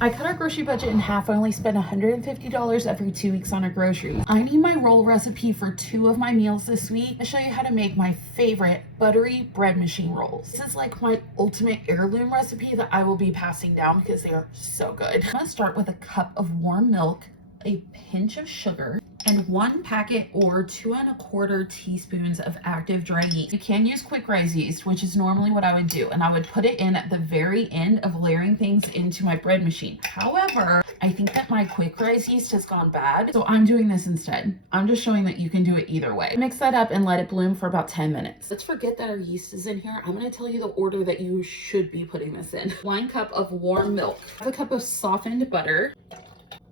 I cut our grocery budget in half. I only spend $150 every 2 weeks on our groceries. I need my roll recipe for 2 of my meals this week to show you how to make my favorite buttery bread machine rolls. This is like my ultimate heirloom recipe that I will be passing down because they are so good. I'm gonna start with a cup of warm milk, a pinch of sugar, and 1 packet or 2 1/4 teaspoons of active dry yeast. You can use quick rise yeast, which is normally what I would do, and I would put it in at the very end of layering things into my bread machine. However, I think that my quick rise yeast has gone bad, so I'm doing this instead. I'm just showing that you can do it either way. Mix that up and let it bloom for about 10 minutes. Let's forget that our yeast is in here. I'm going to tell you the order that you should be putting this in. 1 cup of warm milk, 1 cup of softened butter,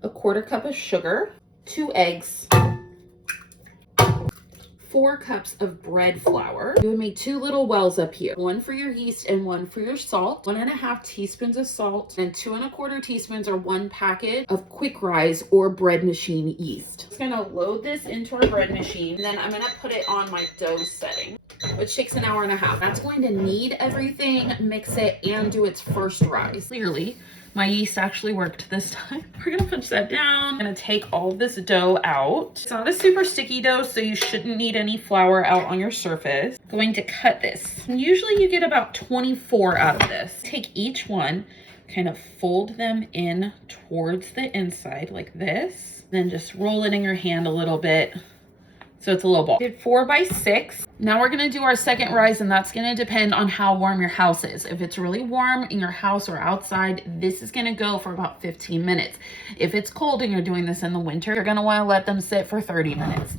1/4 cup of sugar, 2 eggs, 4 cups of bread flour. You would make 2 little wells up here, 1 for your yeast and 1 for your salt, 1 1/2 teaspoons of salt, and 2 1/4 teaspoons or 1 packet of quick rise or bread machine yeast. I'm gonna load this into our bread machine, and then I'm gonna put it on my dough setting, which takes 1.5 hours. That's going to knead everything, mix it, and do its first rise. Clearly, my yeast actually worked this time. We're gonna punch that down. I'm gonna take all of this dough out. It's not a super sticky dough, so you shouldn't need any flour out on your surface. Going to cut this. And usually you get about 24 out of this. Take each one, kind of fold them in towards the inside like this. Then just roll it in your hand a little bit, so it's a little ball. Did 4 by 6. Now we're gonna do our second rise, and that's gonna depend on how warm your house is. If it's really warm in your house or outside, this is gonna go for about 15 minutes. If it's cold and you're doing this in the winter, you're gonna wanna let them sit for 30 minutes.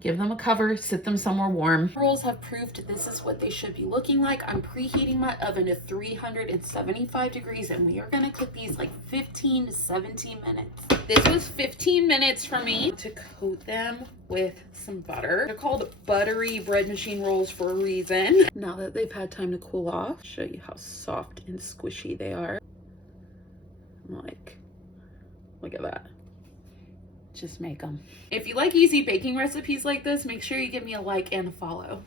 Give them a cover, sit them somewhere warm. Rolls have proved this is what they should be looking like. I'm preheating my oven to 375 degrees, and we are gonna cook these like 15 to 17 minutes. This was 15 minutes for me to coat them with some butter. They're called buttery bread machine rolls for a reason. Now that they've had time to cool off, I'll show you how soft and squishy they are. Like, look at that. Just make them. If you like easy baking recipes like this, make sure you give me a like and a follow.